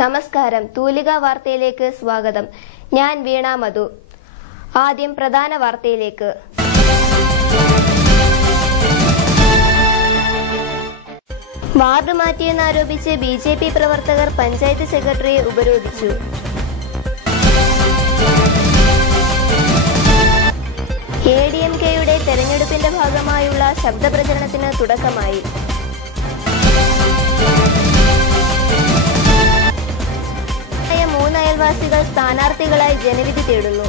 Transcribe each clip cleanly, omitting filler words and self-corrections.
നമസ്കാരം. തൂലിക വാർത്തയിലേക്ക് സ്വാഗതം. ഞാൻ വീണ മധു. ആദ്യം പ്രധാന വാർത്തയിലേക്ക്. വാർഡ് മാറ്റിയെന്നാരോപിച്ച് ബിജെപി പ്രവർത്തകർ പഞ്ചായത്ത് സെക്രട്ടറിയെ ഉപരോധിച്ചു. എഡിഎംകെയുടെ തെരഞ്ഞെടുപ്പിന്റെ ഭാഗമായുള്ള ശബ്ദപ്രചരണത്തിന് തുടക്കമായി. മൂന്ന് അയൽവാസികൾ സ്ഥാനാർത്ഥികളായി ജനവിധി തേടുന്നു.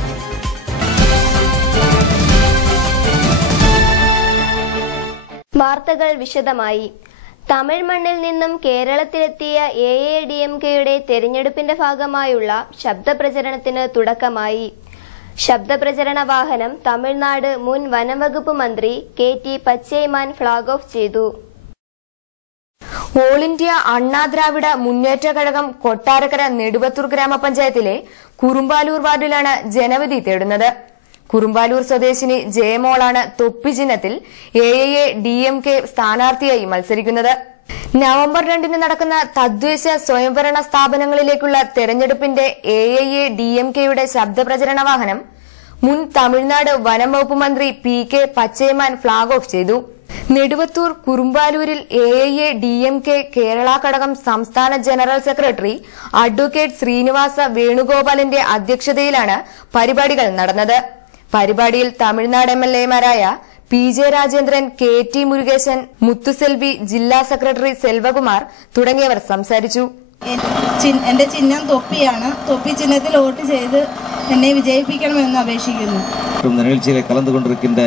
വാർത്തകൾ വിശദമായി. തമിഴ് മണ്ണിൽ നിന്നും കേരളത്തിലെത്തിയ എഐഎഡിഎംകെയുടെ തെരഞ്ഞെടുപ്പിന്റെ ഭാഗമായുള്ള ശബ്ദപ്രചരണത്തിന് തുടക്കമായി. ശബ്ദപ്രചരണ വാഹനം തമിഴ്നാട് മുൻ വനംവകുപ്പ് മന്ത്രി കെ.ടി. പച്ചൈമാൻ ഫ്ളാഗ് ഓഫ് ചെയ്തു. ഓൾ ഇന്ത്യ അണ്ണാ ദ്രാവിഡ മുന്നേറ്റ കഴകം കൊട്ടാരക്കര നെടുവത്തൂർ ഗ്രാമപഞ്ചായത്തിലെ കുറുമ്പാലൂർ വാർഡിലാണ് ജനവിധി തേടുന്നത്. കുറുമ്പാലൂർ സ്വദേശിനി ജയമോളാണ് തൊപ്പി ചിഹ്നത്തിൽ എഐഎഡിഎംകെ സ്ഥാനാർത്ഥിയായി മത്സരിക്കുന്നത്. നവംബർ 2 നടക്കുന്ന തദ്ദേശ സ്വയംഭരണ സ്ഥാപനങ്ങളിലേക്കുള്ള തെരഞ്ഞെടുപ്പിന്റെ എഐഎഡിഎംകെയുടെ ശബ്ദപ്രചരണ വാഹനം മുൻ തമിഴ്നാട് വനം വകുപ്പ് മന്ത്രി പി.കെ. പച്ചൈമാൻ ഫ്ളാഗ് ഓഫ് ചെയ്തു. നെടുവത്തൂർ കുറുമ്പാലൂരിൽ എഐഎഡിഎംകെ കേരള ഘടകം സംസ്ഥാന ജനറൽ സെക്രട്ടറി അഡ്വക്കേറ്റ് ശ്രീനിവാസ വേണുഗോപാലിന്റെ അധ്യക്ഷതയിലാണ് പരിപാടികൾ നടന്നത്. പരിപാടിയിൽ തമിഴ്നാട് എംഎൽഎമാരായ പി.ജെ. രാജേന്ദ്രൻ, കെ.ടി. മുരുകേശൻ, മുത്തുസെൽവി, ജില്ലാ സെക്രട്ടറി സെൽവകുമാർ തുടങ്ങിയവർ സംസാരിച്ചു. എന്റെ ചിഹ്നം തൊപ്പിയാണ്. തൊപ്പി ചിഹ്നത്തിൽ വോട്ട് ചെയ്ത് എന്നെ വിജയിപ്പിക്കണമെന്ന് അപേക്ഷിക്കുന്നു. நிகழ்ச்சியிலே கலந்து கொண்டிருக்கின்ற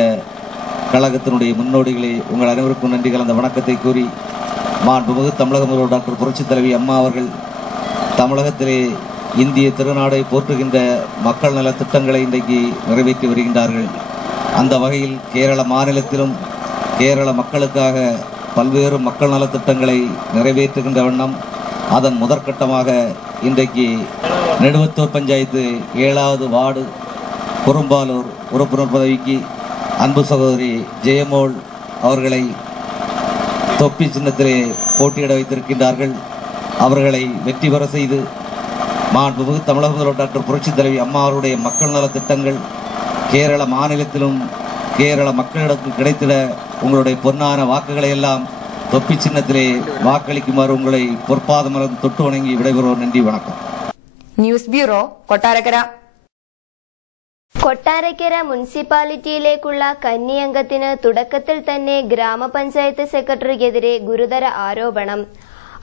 கழகத்தினுடைய முன்னோடிகளை உங்கள் அனைவருக்கும் நன்றி கலந்த வணக்கத்தை கூறி, மாண்புமிகு தமிழக முதல்வர் டாக்டர் புரட்சித் தலைவி அம்மா அவர்கள் தமிழகத்திலே இந்திய திருநாடை போற்றுகின்ற மக்கள் நல திட்டங்களை இன்றைக்கு நிறைவேற்றி வருகின்றார்கள். அந்த வகையில் கேரள மாநிலத்திலும் கேரள மக்களுக்காக பல்வேறு மக்கள் நல திட்டங்களை நிறைவேற்றுகின்ற வண்ணம் அதன் முதற்கட்டமாக இன்றைக்கு நெடுவத்தூர் பஞ்சாயத்து 7வது வார்டு குறும்பாலூர் உறுப்பினர் பதவிக்கு அன்பு சகோதரி ஜெயமோள் அவர்களை தொப்பி சின்னத்திலே போட்டியிட வைத்திருக்கின்றார்கள். அவர்களை வெற்றி பெற செய்து மாண்புமிகு தமிழக முதல்வர் டாக்டர் புரட்சித் தலைவி அம்மா அவருடைய மக்கள் நல திட்டங்கள் கேரள மாநிலத்திலும் கேரள மக்களிடத்தில் கிடைத்திட உங்களுடைய பொன்னான வாக்குகளை எல்லாம் தொப்பி சின்னத்திலே வாக்களிக்குமாறு உங்களை பொற்பாதமலர்ந்து தொட்டு வணங்கி விடைபெறுவோர். நன்றி, வணக்கம். News bureau, Kottarakkara. കൊട്ടാരക്കര മുനിസിപ്പാലിറ്റിയിലേക്കുള്ള കന്നിയംഗത്തിന് തുടക്കത്തിൽ തന്നെ ഗ്രാമപഞ്ചായത്ത് സെക്രട്ടറിക്കെതിരെ ഗുരുതര ആരോപണം.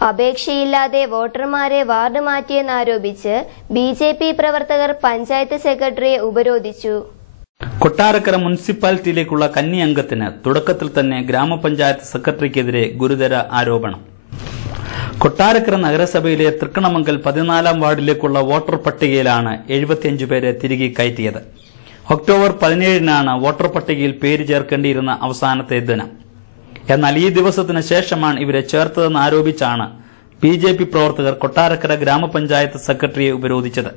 അപേക്ഷയില്ലാതെ വോട്ടർമാരെ വാർഡ് മാറ്റിയെന്നാരോപിച്ച് ബിജെപി പ്രവർത്തകർ പഞ്ചായത്ത് സെക്രട്ടറിയെ ഉപരോധിച്ചു. കൊട്ടാരക്കര മുനിസിപ്പാലിറ്റിയിലേക്കുള്ള കന്നിയംഗത്തിന് തുടക്കത്തിൽ തന്നെ ഗ്രാമപഞ്ചായത്ത് സെക്രട്ടറിക്കെതിരെ ഗുരുതര ആരോപണം. കൊട്ടാരക്കര നഗരസഭയിലെ തൃക്കണമംഗൽ 14ാം വാർഡിലേക്കുള്ള വോട്ടർ പട്ടികയിലാണ് 75 പേരെ തിരികെ കയറ്റിയത്. ഒക്ടോബർ 17-നാണ് വോട്ടർ പട്ടികയിൽ പേര് ചേർക്കേണ്ടിയിരുന്ന അവസാനത്തെ ദിനം. എന്നാൽ ഈ ദിവസത്തിന് ശേഷമാണ് ഇവരെ ചേർത്തതെന്ന് ആരോപിച്ചാണ് ബിജെപി പ്രവർത്തകർ കൊട്ടാരക്കര ഗ്രാമപഞ്ചായത്ത് സെക്രട്ടറിയെ ഉപരോധിച്ചത്.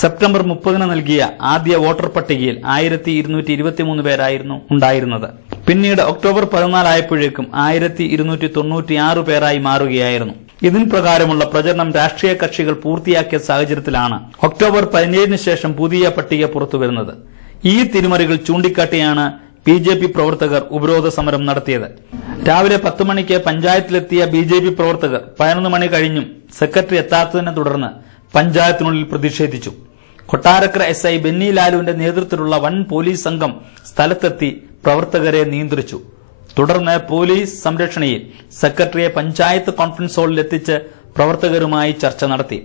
സെപ്റ്റംബർ 30-ന് നൽകിയ ആദ്യ വോട്ടർ പട്ടികയിൽ 1223 പേരായിരുന്നു ഉണ്ടായിരുന്നത്. പിന്നീട് ഒക്ടോബർ 14 ആയപ്പോഴേക്കും 1296 പേരായി മാറുകയായിരുന്നു. ഇതിന് പ്രകാരമുള്ള പ്രചരണം രാഷ്ട്രീയ കക്ഷികൾ പൂർത്തിയാക്കിയ സാഹചര്യത്തിലാണ് ഒക്ടോബർ 17-ന് ശേഷം പുതിയ പട്ടിക പുറത്തുവരുന്നത്. ഈ തിരിമറികൾ ചൂണ്ടിക്കാട്ടിയാണ് ബിജെപി പ്രവർത്തകർ ഉപരോധ സമരം നടത്തിയത്. രാവിലെ 10 മണിക്ക് പഞ്ചായത്തിലെത്തിയ ബിജെപി പ്രവർത്തകർ 11 മണി കഴിഞ്ഞും സെക്രട്ടറി എത്താത്തതിനെ തുടർന്ന് പഞ്ചായത്തിനുള്ളിൽ പ്രതിഷേധിച്ചു. കൊട്ടാരക്കര എസ്ഐ ബെന്നി ലാലുവിന്റെ നേതൃത്വത്തിലുള്ള വൻ പോലീസ് സംഘം സ്ഥലത്തെത്തി പ്രവർത്തകരെ നിയന്ത്രിച്ചു. തുടർന്ന് പോലീസ് സംരക്ഷണയിൽ സെക്രട്ടറിയെ പഞ്ചായത്ത് കോൺഫറൻസ് ഹാളിൽ എത്തിച്ച് പ്രവർത്തകരുമായി ചർച്ച നടത്തി.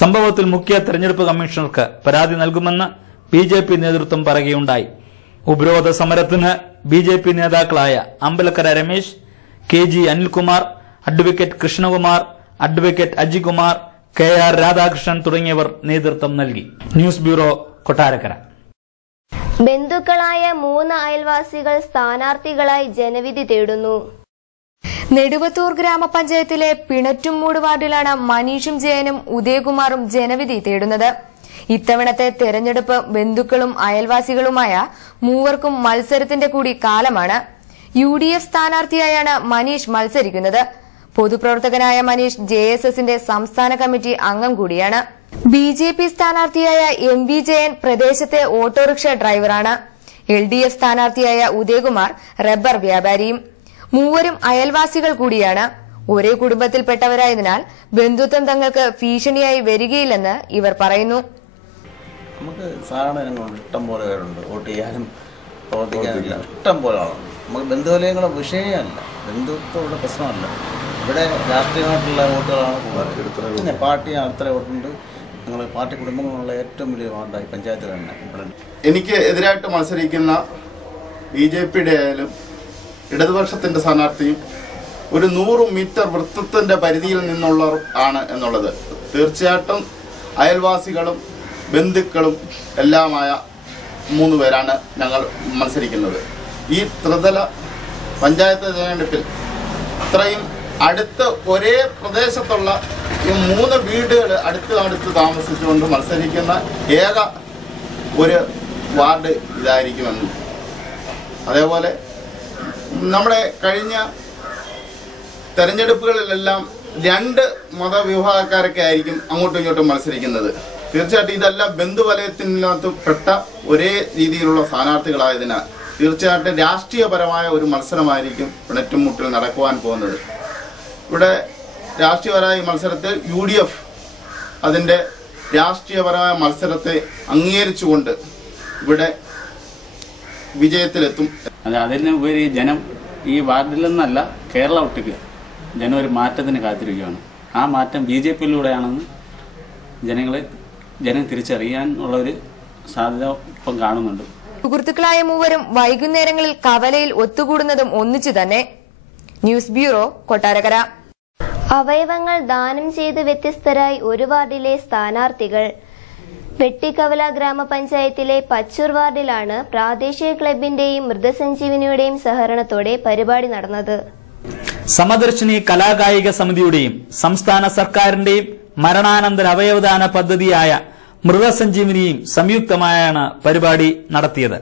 സംഭവത്തിൽ മുഖ്യ തെരഞ്ഞെടുപ്പ് കമ്മീഷണർക്ക് പരാതി നൽകുമെന്ന് ബിജെപി നേതൃത്വം പറയുകയുണ്ടായി. ഉപരോധ സമരത്തിന് ബിജെപി നേതാക്കളായ Ambalakkara Ramesh, K G. Anilkumar, advocate Krishnakumar, advocate Ajikumar, K R. Radhakrishnan തുടങ്ങിയവർ നേതൃത്വം നൽകി. News bureau, Kottarakkara. ബന്ധുക്കളായ 3 അയൽവാസികൾ സ്ഥാനാർത്ഥികളായി ജനവിധി തേടുന്നു. നെടുവത്തൂർ ഗ്രാമപഞ്ചായത്തിലെ പിണറ്റുംമൂട് വാർഡിലാണ് മനീഷും ജയനും ഉദയകുമാറും ജനവിധി തേടുന്നത്. ഇത്തവണത്തെ തെരഞ്ഞെടുപ്പ് ബന്ധുക്കളും അയൽവാസികളുമായ മൂവർക്കും മത്സരത്തിന്റെ കൂടി കാലമാണ്. UDF സ്ഥാനാർത്ഥിയായാണ് മനീഷ് മത്സരിക്കുന്നത്. പൊതുപ്രവർത്തകനായ മനീഷ് JSSന്റെ സംസ്ഥാന കമ്മിറ്റി അംഗം കൂടിയാണ്. BJP സ്ഥാനാർത്ഥിയായ MB ജയൻ പ്രദേശത്തെ ഓട്ടോറിക്ഷ ഡ്രൈവറാണ്. LDF സ്ഥാനാർത്ഥിയായ ഉദയകുമാർ റബ്ബർ വ്യാപാരിയും. മൂവരും അയൽവാസികൾ കൂടിയാണ്. ഒരേ കുടുംബത്തിൽപ്പെട്ടവരായതിനാൽ ബന്ധുത്വം തങ്ങൾക്ക് ഭീഷണിയായി വരികയില്ലെന്ന് ഇവർ പറയുന്നു. നമുക്ക് സാധാരണ ഇഷ്ടം പോലെ പേരുണ്ട്, വോട്ട് ചെയ്യാനും പ്രവർത്തിക്കാനില്ല, ഇഷ്ടം പോലെ ആളുണ്ട്. നമുക്ക് ബന്ധുവലയങ്ങളുടെ വിഷയമല്ല, ബന്ധുത്വമുള്ള പ്രശ്നമല്ല. ഇവിടെ രാഷ്ട്രീയമായിട്ടുള്ള വോട്ടുകളാണ് കൂടുതൽ. പിന്നെ പാർട്ടി അത്ര വോട്ടുണ്ട്. ഞങ്ങൾ പാർട്ടി കുടുംബങ്ങളുള്ള ഏറ്റവും വലിയ വാർഡായി പഞ്ചായത്തിൽ തന്നെ. എനിക്ക് എതിരായിട്ട് മത്സരിക്കുന്ന BJPയുടെ ആയാലും ഇടതുപക്ഷത്തിന്റെ സ്ഥാനാർത്ഥിയും ഒരു 100 മീറ്റർ വൃത്തത്തിന്റെ പരിധിയിൽ നിന്നുള്ളവർ ആണ് എന്നുള്ളത് തീർച്ചയായിട്ടും അയൽവാസികളും ബന്ധുക്കളും എല്ലാമായ 3 പേരാണ് ഞങ്ങൾ മത്സരിക്കുന്നത്. ഈ ത്രിതല പഞ്ചായത്ത് തെരഞ്ഞെടുപ്പിൽ ഇത്രയും അടുത്ത് ഒരേ പ്രദേശത്തുള്ള ഈ 3 വീടുകൾ അടുത്ത് താമസിച്ചുകൊണ്ട് മത്സരിക്കുന്ന ഏക ഒരു വാർഡ് ഇതായിരിക്കുമെന്നും അതേപോലെ നമ്മുടെ കഴിഞ്ഞ തെരഞ്ഞെടുപ്പുകളിലെല്ലാം 2 മതവിഭാഗക്കാരൊക്കെ ആയിരിക്കും അങ്ങോട്ടും ഇങ്ങോട്ടും മത്സരിക്കുന്നത്. തീർച്ചയായിട്ടും ഇതെല്ലാം ബന്ധുവലയത്തിനകത്ത് പെട്ട ഒരേ രീതിയിലുള്ള സ്ഥാനാർത്ഥികളായതിനാൽ തീർച്ചയായിട്ടും രാഷ്ട്രീയപരമായ ഒരു മത്സരമായിരിക്കും പിണറ്റുംമുട്ടിൽ നടക്കുവാൻ പോകുന്നത്. ഇവിടെ രാഷ്ട്രീയപരമായ മത്സരത്തിൽ UDF അതിൻ്റെ രാഷ്ട്രീയപരമായ മത്സരത്തെ അംഗീകരിച്ചുകൊണ്ട് ഇവിടെ വിജയത്തിലെത്തും. അതിനുപരി ജനം ഈ വാർഡിൽ നിന്നല്ല കേരള ഒട്ടുക്ക് ജനം ഒരു മാറ്റത്തിന് കാത്തിരിക്കുകയാണ്. ആ മാറ്റം BJPയിലൂടെയാണെന്ന് ജനം തിരിച്ചറിയാനുള്ള ഒരു സാധ്യത ഇപ്പം കാണുന്നുണ്ട്. സുഹൃത്തുക്കളായ മൂവരും വൈകുന്നേരങ്ങളിൽ കവലയിൽ ഒത്തുകൂടുന്നതും ഒന്നിച്ചു തന്നെ. News bureau, Kottarakkara. അവയവങ്ങൾ ദാനം ചെയ്ത് വ്യത്യസ്തരായി ഒരു വാർഡിലെ സ്ഥാനാർത്ഥികൾ. വെട്ടിക്കവല ഗ്രാമപഞ്ചായത്തിലെ പച്ചൂർ വാർഡിലാണ് പ്രാദേശിക ക്ലബിന്റെയും മൃതസഞ്ജീവനിയുടെയും സഹകരണത്തോടെ പരിപാടി നടന്നത്. സമദർശിനി കലാകായിക സമിതിയുടെയും സംസ്ഥാന സർക്കാരിന്റെയും മരണാനന്തര അവയവദാന പദ്ധതിയായ മൃതസഞ്ജീവനിയും സംയുക്തമായാണ് പരിപാടി നടത്തിയത്.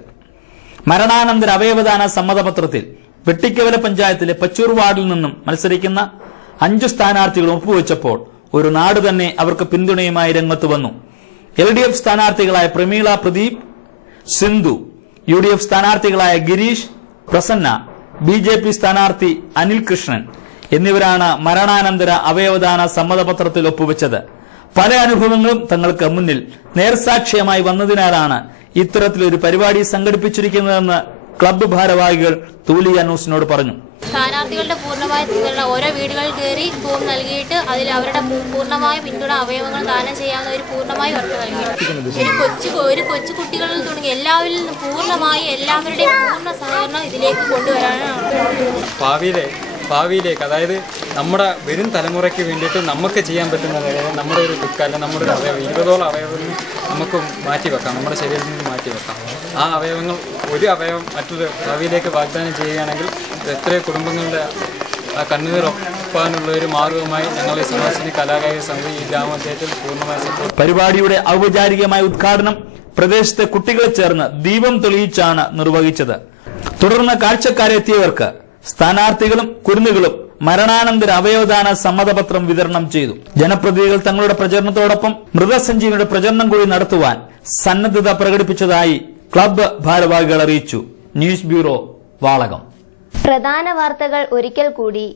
മരണാനന്തര അവയവദാന സമ്മതപത്രത്തിൽ വെട്ടിക്കവല പഞ്ചായത്തിലെ പച്ചൂർ വാർഡിൽ നിന്നും മത്സരിക്കുന്ന 5 സ്ഥാനാർത്ഥികൾ ഒപ്പുവെച്ചപ്പോൾ ഒരു നാട് തന്നെ അവർക്ക് പിന്തുണയുമായി രംഗത്ത് വന്നു. LDF സ്ഥാനാർത്ഥികളായ Prameela Pradeep, Sindhu, UDF സ്ഥാനാർത്ഥികളായ Girish, Prasanna, BJP സ്ഥാനാർത്ഥി അനിൽ കൃഷ്ണൻ എന്നിവരാണ് മരണാനന്തര അവയവദാന സമ്മതപത്രത്തിൽ ഒപ്പുവെച്ചത്. പല അനുഭവങ്ങളും തങ്ങൾക്ക് മുന്നിൽ നേർസാക്ഷ്യമായി വന്നതിനാലാണ് ഇത്തരത്തിലൊരു പരിപാടി സംഘടിപ്പിച്ചിരിക്കുന്നതെന്ന് ക്ലബ്ബ് ഭാരവാഹികൾ തൂലിയ ന്യൂസിനോട് പറഞ്ഞു. സ്ഥാനാർത്ഥികളുടെ പൂർണ്ണമായ പിന്തുണ ഓരോ വീടുകളിൽ കയറി ഫോം നൽകിയിട്ട് അതിൽ അവരുടെ പൂർണ്ണമായ പിന്തുണ അവയവങ്ങൾ ദാനം ചെയ്യാവുന്ന ഒരു പൂർണ്ണമായി ഉറപ്പ് നൽകി ഒരു കൊച്ചു കുട്ടികളിൽ തുടങ്ങി എല്ലാവരിൽ നിന്നും പൂർണ്ണമായി എല്ലാവരുടെയും പൂർണ്ണ സഹകരണം ഇതിലേക്ക് കൊണ്ടുവരാനാണ്. ഭാവിയിലേക്ക് അതായത് നമ്മുടെ വരും തലമുറയ്ക്ക് വേണ്ടിയിട്ട് നമുക്ക് ചെയ്യാൻ പറ്റുന്ന നമ്മുടെ ഒരു ദുഃഖം നമ്മുടെ ഒരു അവയവം 20ഓളം അവയവങ്ങൾ നമുക്ക് മാറ്റിവെക്കാം, നമ്മുടെ ശരീരത്തിൽ നിന്ന് മാറ്റിവെക്കാം. ആ അവയവങ്ങൾ ഒരു അവയവം മറ്റൊരു ഭാവിയിലേക്ക് വാഗ്ദാനം ചെയ്യുകയാണെങ്കിൽ എത്രയോ കുടുംബങ്ങളുടെ ആ കണ്ണുനീരൊപ്പാനുള്ള ഒരു മാർഗവുമായി ഞങ്ങൾ ഈ സമദർശിനി കലാകായിക സമിതി ഈ ഗ്രാമപഞ്ചായത്തിൽ പൂർണ്ണമായി പരിപാടിയുടെ ഔപചാരികമായ ഉദ്ഘാടനം പ്രദേശത്തെ കുട്ടികളെ ചേർന്ന് ദീപം തെളിയിച്ചാണ് നിർവഹിച്ചത്. തുടർന്ന് കാഴ്ചക്കാരെത്തിയവർക്ക് സ്ഥാനാർത്ഥികളും കുരുന്നുകളും മരണാനന്തര അവയവദാന സമ്മതപത്രം വിതരണം ചെയ്തു. ജനപ്രതിനിധികൾ തങ്ങളുടെ പ്രചരണത്തോടൊപ്പം മൃതസഞ്ജീവനിയുടെ പ്രചരണം കൂടി നടത്തുവാൻ സന്നദ്ധത പ്രകടിപ്പിച്ചതായി ക്ലബ്ബ് ഭാരവാഹികൾ അറിയിച്ചു. News bureau, Valakom. പ്രധാന വാർത്തകൾ ഒരിക്കൽ കൂടി.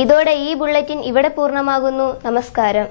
ഇതോടെ ഈ ബുള്ളറ്റിൻ ഇവിടെ പൂർണ്ണമാകുന്നു. നമസ്കാരം.